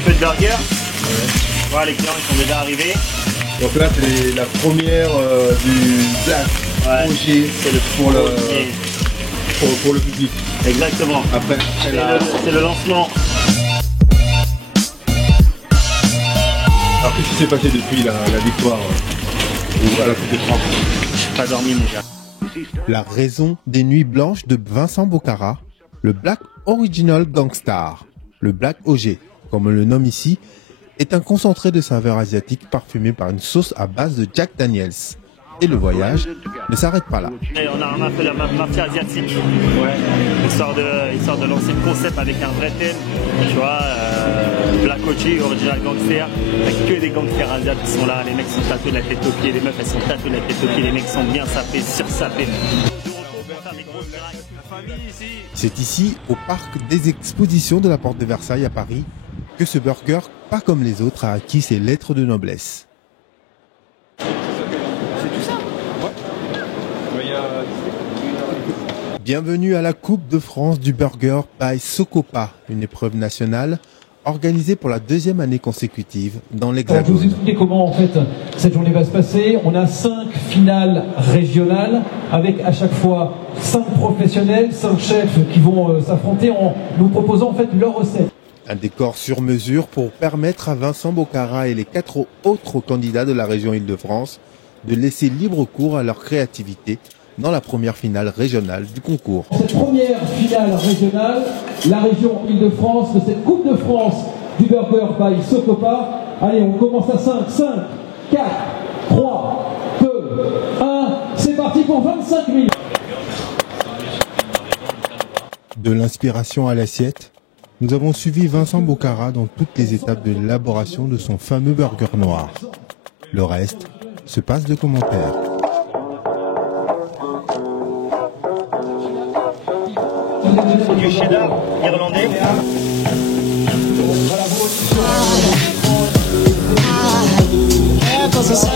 petit peu de burger. Voilà, les clients ils sont déjà arrivés. Donc là c'est la première du Black OG pour le public. Exactement. Après c'est le lancement. Alors qu'est-ce qui s'est passé depuis la victoire à la Coupe de France? Pas dormi mon gars. La raison des nuits blanches de Vincent Bocara, le Black Original Gangstar, le Black OG, comme on le nomme ici, est un concentré de saveurs asiatiques parfumé par une sauce à base de Jack Daniels. Et le voyage ne s'arrête pas là. Et on a fait la mafia asiatique, histoire de lancer le concept avec un vrai thème, tu vois, Black OG, Original Gangster, avec que des gangsters asiatiques qui sont là, les mecs sont tatoués de la tête aux pieds, les meufs elles sont tatouées de la tête aux pieds, les mecs sont bien sapés, sursapés. C'est ici, au parc des expositions de la Porte de Versailles à Paris, que ce burger, pas comme les autres, a acquis ses lettres de noblesse. Bienvenue à la Coupe de France du Burger by Socopa, une épreuve nationale organisée pour la deuxième année consécutive dans l'Hexagone. Je vais vous expliquer comment en fait cette journée va se passer. On a 5 finales régionales avec à chaque fois 5 professionnels, 5 chefs qui vont s'affronter en nous proposant en fait leur recette. Un décor sur mesure pour permettre à Vincent Bocara et les 4 autres candidats de la région Île-de-France de laisser libre cours à leur créativité dans la première finale régionale du concours. Cette première finale régionale, la région Île-de-France de cette Coupe de France du Burger by Socopa. Allez, on commence à 5, 4, 3, 2, 1. C'est parti pour 25 000. De l'inspiration à l'assiette, nous avons suivi Vincent Bocara dans toutes les étapes de l'élaboration de son fameux burger noir. Le reste se passe de commentaires. Du cheddar irlandais. C'est un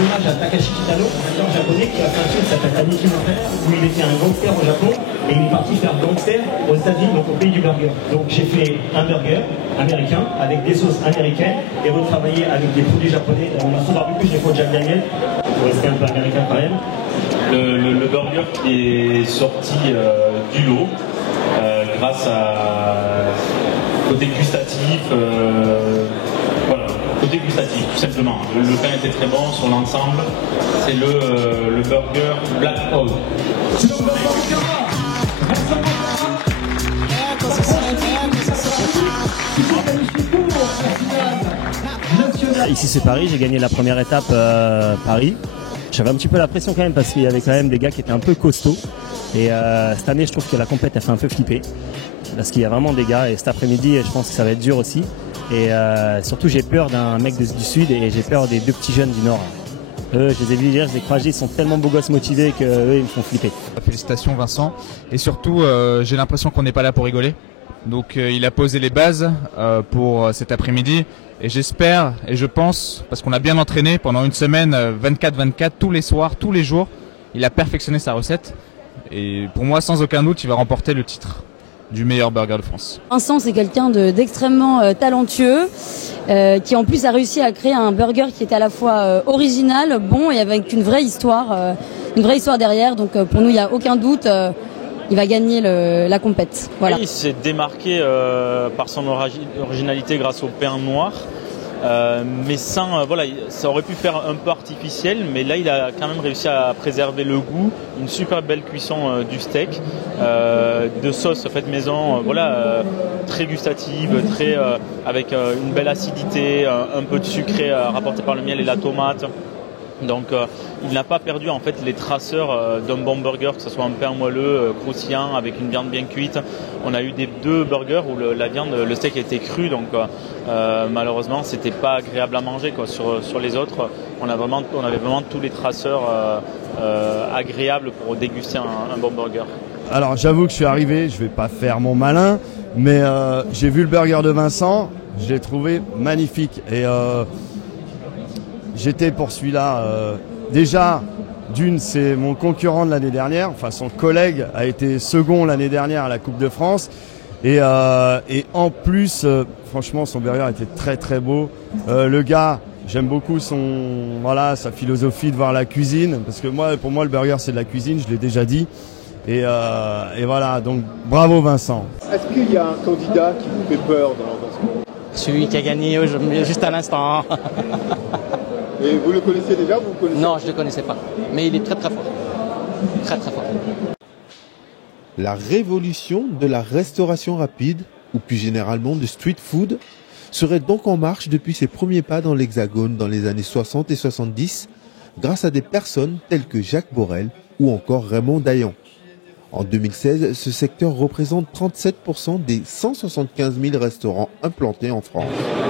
hommage à Takashi Kitano, un acteur japonais qui a fait un film qui s'appelle Aniki Monster, où il était un gangster au Japon et il est parti faire gangster aux États-Unis, donc au pays du burger. Donc j'ai fait un burger américain avec des sauces américaines et retravaillé avec des produits japonais. Ma sauce barbecue, je l'ai fait au Jack Daniel pour rester un peu américain quand même. Le burger qui est sorti du lot grâce à côté gustatif. Voilà, côté gustatif, tout simplement. Le pain était très bon sur l'ensemble. C'est le burger Black Oak. Ici c'est Paris, j'ai gagné la première étape Paris. J'avais un petit peu la pression quand même parce qu'il y avait quand même des gars qui étaient un peu costauds. Et cette année je trouve que la compète a fait un peu flipper. Parce qu'il y a vraiment des gars et cet après-midi je pense que ça va être dur aussi. Et surtout j'ai peur d'un mec du sud et j'ai peur des 2 petits jeunes du nord. Eux, je les ai vus hier, je les ai croisés, ils sont tellement beaux gosses motivés qu'eux ils me font flipper. Félicitations Vincent. Et surtout j'ai l'impression qu'on n'est pas là pour rigoler. Donc il a posé les bases pour cet après-midi. Et j'espère et je pense, parce qu'on a bien entraîné pendant une semaine 24-24, tous les soirs, tous les jours, il a perfectionné sa recette. Et pour moi, sans aucun doute, il va remporter le titre du meilleur burger de France. Vincent, c'est quelqu'un d'extrêmement talentueux, qui en plus a réussi à créer un burger qui était à la fois original, bon et avec une vraie histoire derrière. Donc pour nous, il n'y a aucun doute. Il va gagner la compète. Voilà. Il s'est démarqué par son originalité grâce au pain noir, mais sans, voilà, ça aurait pu faire un peu artificiel, mais là il a quand même réussi à préserver le goût, une super belle cuisson du steak, de sauce faite maison, voilà, très gustative, très avec une belle acidité, un peu de sucré rapporté par le miel et la tomate. Donc il n'a pas perdu en fait les traceurs d'un bon burger, que ce soit un pain moelleux, croustillant, avec une viande bien cuite. On a eu deux burgers où le steak était cru, donc malheureusement c'était pas agréable à manger, quoi. Sur les autres, on avait vraiment tous les traceurs agréables pour déguster un bon burger. Alors j'avoue que je suis arrivé, je vais pas faire mon malin, mais j'ai vu le burger de Vincent, je l'ai trouvé magnifique et j'étais pour celui-là. Déjà, d'une, c'est mon concurrent de l'année dernière. Enfin, son collègue a été second l'année dernière à la Coupe de France. Et en plus, franchement, son burger était très très beau. Le gars, j'aime beaucoup sa philosophie de voir la cuisine. Parce que pour moi, le burger, c'est de la cuisine, je l'ai déjà dit. Et voilà, donc bravo Vincent. Est-ce qu'il y a un candidat qui vous fait peur dans ce moment? Celui qui a gagné juste à l'instant. Et vous le connaissez déjà, vous le connaissez? Non, je ne le connaissais pas. Mais il est très très fort. Très très fort. La révolution de la restauration rapide, ou plus généralement de street food, serait donc en marche depuis ses premiers pas dans l'Hexagone dans les années 60 et 70, grâce à des personnes telles que Jacques Borel ou encore Raymond Dayan. En 2016, ce secteur représente 37% des 175 000 restaurants implantés en France.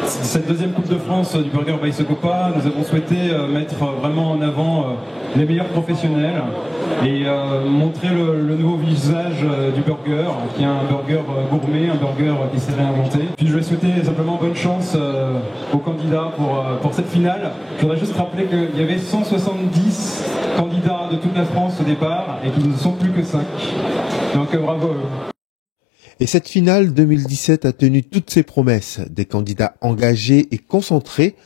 Cette deuxième Coupe de France du Burger by Socopa, nous avons souhaité mettre vraiment en avant les meilleurs professionnels et montrer le nouveau visage du burger, qui est un burger gourmet, un burger qui s'est réinventé. Puis je vais souhaiter simplement bonne chance aux candidats pour cette finale. Je voudrais juste rappeler qu'il y avait 170 candidats de toute la France au départ et qu'ils ne sont plus que 5. Donc bravo à eux. Et cette finale 2017 a tenu toutes ses promesses, des candidats engagés et concentrés,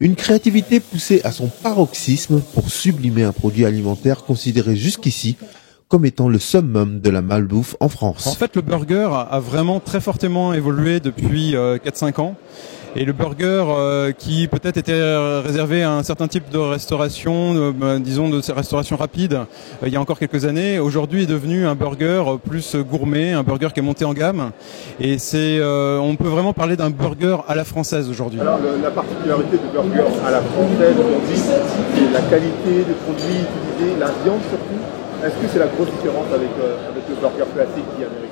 une créativité poussée à son paroxysme pour sublimer un produit alimentaire considéré jusqu'ici comme étant le summum de la malbouffe en France. En fait, le burger a vraiment très fortement évolué depuis 4-5 ans. Et le burger qui peut-être était réservé à un certain type de restauration, disons de ces restaurations rapides, il y a encore quelques années, aujourd'hui est devenu un burger plus gourmet, un burger qui est monté en gamme. Et on peut vraiment parler d'un burger à la française aujourd'hui. Alors la particularité du burger à la française aujourd'hui, c'est la qualité des produits utilisés, la viande surtout. Est-ce que c'est la grosse différence avec le burger classique qui est américain?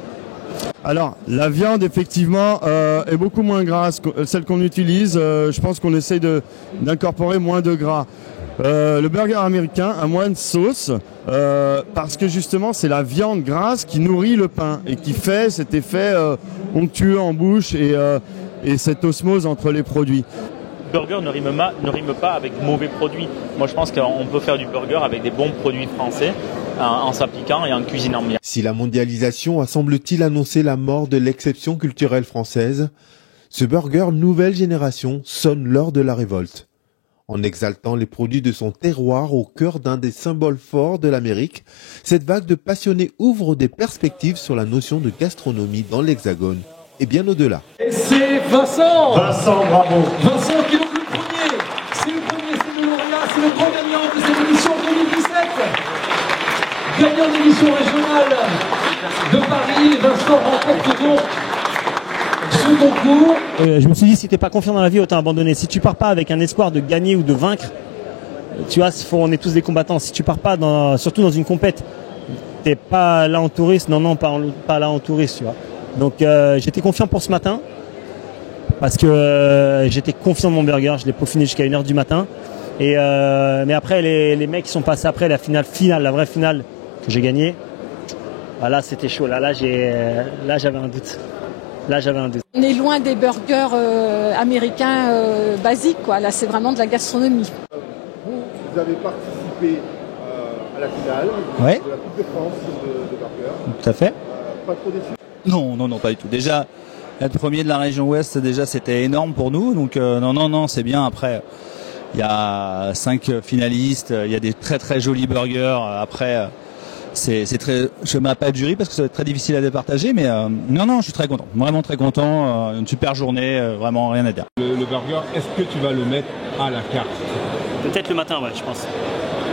Alors, la viande, effectivement, est beaucoup moins grasse que celle qu'on utilise. Je pense qu'on essaye d'incorporer moins de gras. Le burger américain a moins de sauce parce que justement, c'est la viande grasse qui nourrit le pain et qui fait cet effet onctueux en bouche et cette osmose entre les produits. Burger ne rime pas avec mauvais produits. Moi, je pense qu'on peut faire du burger avec des bons produits français en s'appliquant et en cuisinant bien. Si la mondialisation a semble-t-il annoncé la mort de l'exception culturelle française, ce burger nouvelle génération sonne l'heure de la révolte. En exaltant les produits de son terroir au cœur d'un des symboles forts de l'Amérique, cette vague de passionnés ouvre des perspectives sur la notion de gastronomie dans l'Hexagone et bien au-delà. Et c'est Vincent! Vincent, bravo! Vincent qui est donc le premier! C'est le lauréat, c'est le grand gagnant de cette émission 2017! Gagnant d'émission régionale de Paris, Vincent remporte donc ce concours. Je me suis dit, si t'es pas confiant dans la vie, autant abandonner. Si tu pars pas avec un espoir de gagner ou de vaincre, tu vois, on est tous des combattants. Si tu pars pas, surtout dans une compète, t'es pas là en touriste, pas là en touriste, tu vois. Donc j'étais confiant pour ce matin, parce que j'étais confiant de mon burger, je l'ai peaufiné jusqu'à 1h du matin. Mais après, les mecs qui sont passés après, la vraie finale que j'ai gagnée, là c'était chaud, là j'avais un doute. On est loin des burgers américains basiques, quoi. Là c'est vraiment de la gastronomie. Vous avez participé à la finale de la Coupe de France de burger. Tout à fait. Pas trop déçu? Non, pas du tout. Déjà, être premier de la région Ouest, déjà c'était énorme pour nous. Donc non, c'est bien. Après, il y a 5 finalistes, il y a des très très jolis burgers. Après, c'est très. Je ne mets pas de jury parce que ça va être très difficile à départager, mais non, je suis très content, vraiment très content. Une super journée, vraiment rien à dire. Le burger, est-ce que tu vas le mettre à la carte? Peut-être le matin, ouais, je pense.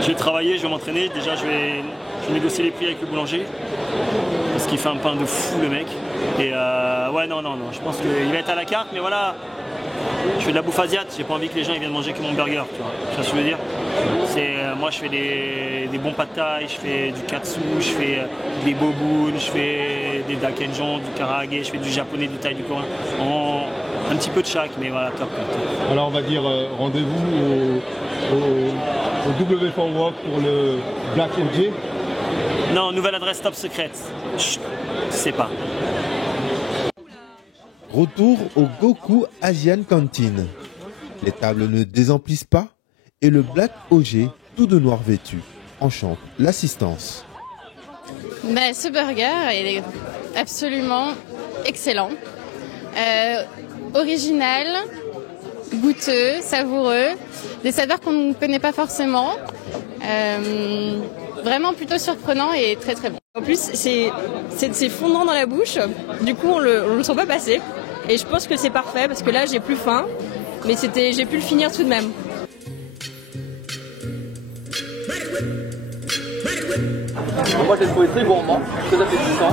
Je vais travailler, je vais m'entraîner. Déjà, je vais négocier les prix avec le boulanger. Parce qu'il fait un pain de fou, le mec. Et non, je pense qu'il va être à la carte. Mais voilà, je fais de la bouffe asiatique, j'ai pas envie que les gens ils viennent manger que mon burger, tu vois ce que je veux dire. Moi je fais des bons pad thai, je fais du katsu, je fais des boboon, je fais des dakenjon, du karage, je fais du japonais, du thaï, du coréen. Un petit peu de chaque, mais voilà, top. Alors on va dire rendez-vous au W4 Walk pour le Black OJ. Non, nouvelle adresse top secrète. Chut, je sais pas. Retour au Goku Asian Canteen. Les tables ne désemplissent pas et le Black OG, tout de noir vêtu, enchante l'assistance. Ce burger, il est absolument excellent. Original, goûteux, savoureux, des saveurs qu'on ne connaît pas forcément. Vraiment plutôt surprenant et très très bon. En plus, c'est fondant dans la bouche, du coup on le sent pas passer. Et je pense que c'est parfait parce que là j'ai plus faim, mais j'ai pu le finir tout de même. Moi j'ai trouvé très gourmand, très appétissant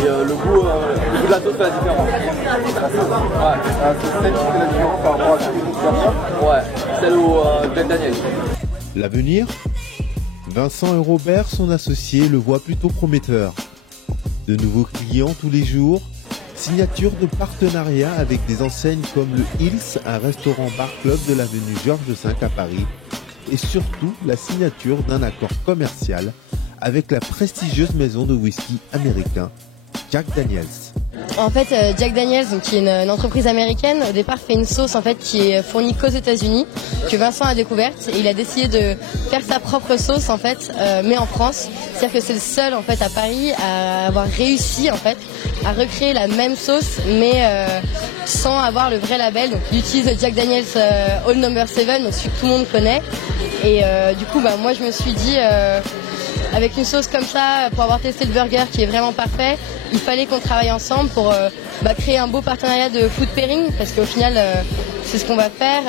et le goût de la sauce fait la différence. Ouais. C'est celle qui fait la différence par rapport à tous les autres burgers. Ouais, celle au Jack Daniels. L'avenir, Vincent et Robert, son associé, le voient plutôt prometteur. De nouveaux clients tous les jours, signature de partenariats avec des enseignes comme le Hills, un restaurant-bar-club de l'avenue Georges V à Paris, et surtout la signature d'un accord commercial avec la prestigieuse maison de whisky américain Jack Daniels. En fait, Jack Daniels, donc, qui est une entreprise américaine, au départ fait une sauce en fait qui est fournie qu'aux États-Unis, que Vincent a découverte, et il a décidé de faire sa propre sauce en fait, mais en France. C'est-à-dire que c'est le seul en fait à Paris à avoir réussi en fait à recréer la même sauce, mais sans avoir le vrai label. Donc, il utilise le Jack Daniels All No. 7, donc celui que tout le monde connaît. Et du coup, moi je me suis dit. Avec une sauce comme ça, pour avoir testé le burger qui est vraiment parfait, il fallait qu'on travaille ensemble pour créer un beau partenariat de food pairing, parce qu'au final, c'est ce qu'on va faire.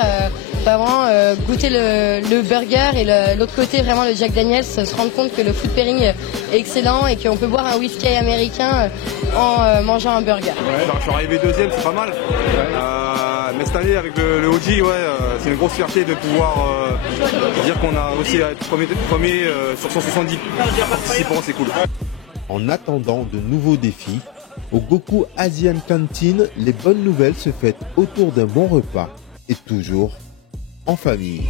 On va vraiment goûter le burger et l'autre côté, vraiment le Jack Daniels, se rendre compte que le food pairing est excellent et qu'on peut boire un whisky américain en mangeant un burger. Ouais, je suis arrivé deuxième, c'est pas mal. Mais cette année, avec le OG, c'est une grosse fierté de pouvoir dire qu'on a réussi à être premier sur 170 participants, c'est cool. En attendant de nouveaux défis, au Goku Asian Canteen, les bonnes nouvelles se fêtent autour d'un bon repas et toujours en famille.